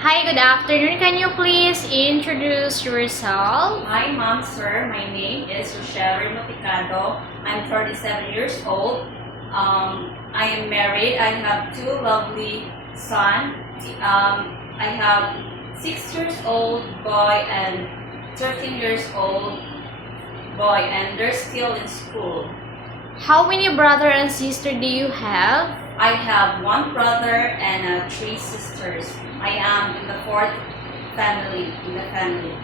Hi, good afternoon. Can you please introduce yourself? Hi, ma'am, sir. My name is Rochelle Moticado. I'm 37 years old. I am married. I have two lovely sons. I have 6 years old boy and 13 years old boy, and they're still in school. How many brother and sister do you have? I have one brother and 3 sisters. I am in the fourth family in the family.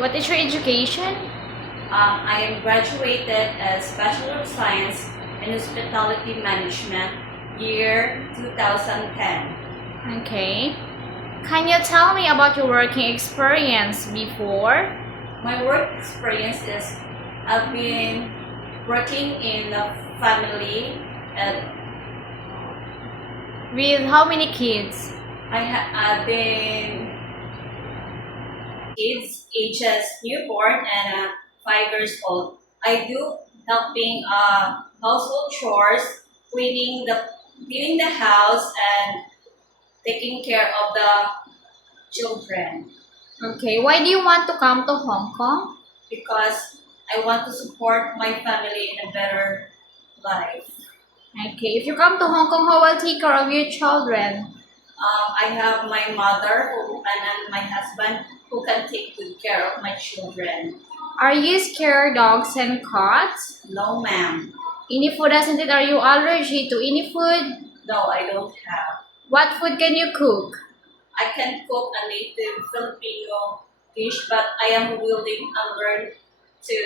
What is your education? I am graduated as Bachelor of Science in Hospitality Management, year 2010. Okay. Can you tell me about your working experience before? My work experience is I've been working in a family and With how many kids? I've been kids ages newborn and 5 years old. I do helping household chores, cleaning the house and taking care of the children Okay. Why do you want to come to Hong Kong? because I want to support my family in a better life. Okay. If you come to Hong Kong, who will take care of your children? I have my mother and my husband who can take good care of my children. Are you scared dogs and cats? No, ma'am. Any food doesn't it? Are you allergic to any food? No, I don't have. What food can you cook? I can cook a native Filipino dish, but I am willing and learn to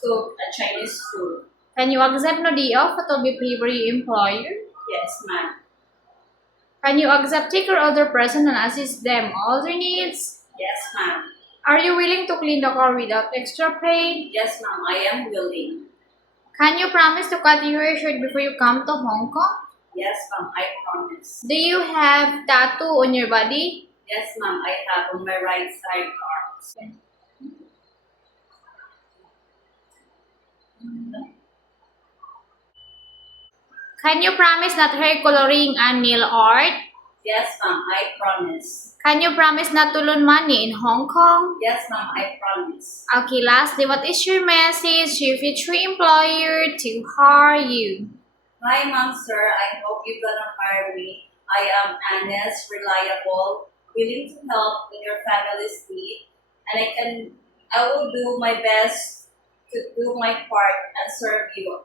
cook a Chinese food. Can you accept no day off to be paid by your employer? Yes, ma'am. Can you accept take your other person and assist them all their needs? Yes, ma'am. Are you willing to clean the car without extra pay? Yes, ma'am. I am willing. Can you promise to cut your shirt before you come to Hong Kong? Yes, ma'am. I promise. Do you have tattoo on your body? Yes, ma'am. I have on my right side arm. Can you promise not hair coloring and nail art? Yes, ma'am. I promise. Can you promise not to loan money in Hong Kong? Yes, ma'am. I promise. Okay, lastly, what is your message to your future employer to hire you? Hi, ma'am, sir. I hope you're gonna hire me. I am honest, reliable, willing to help in your family's need, and I will do my best to do my part and serve you.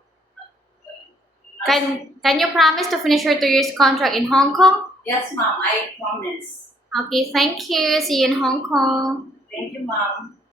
Can you promise to finish your 2 years contract in Hong Kong? Yes, ma'am. I promise. Okay, thank you. See you in Hong Kong. Thank you, ma'am.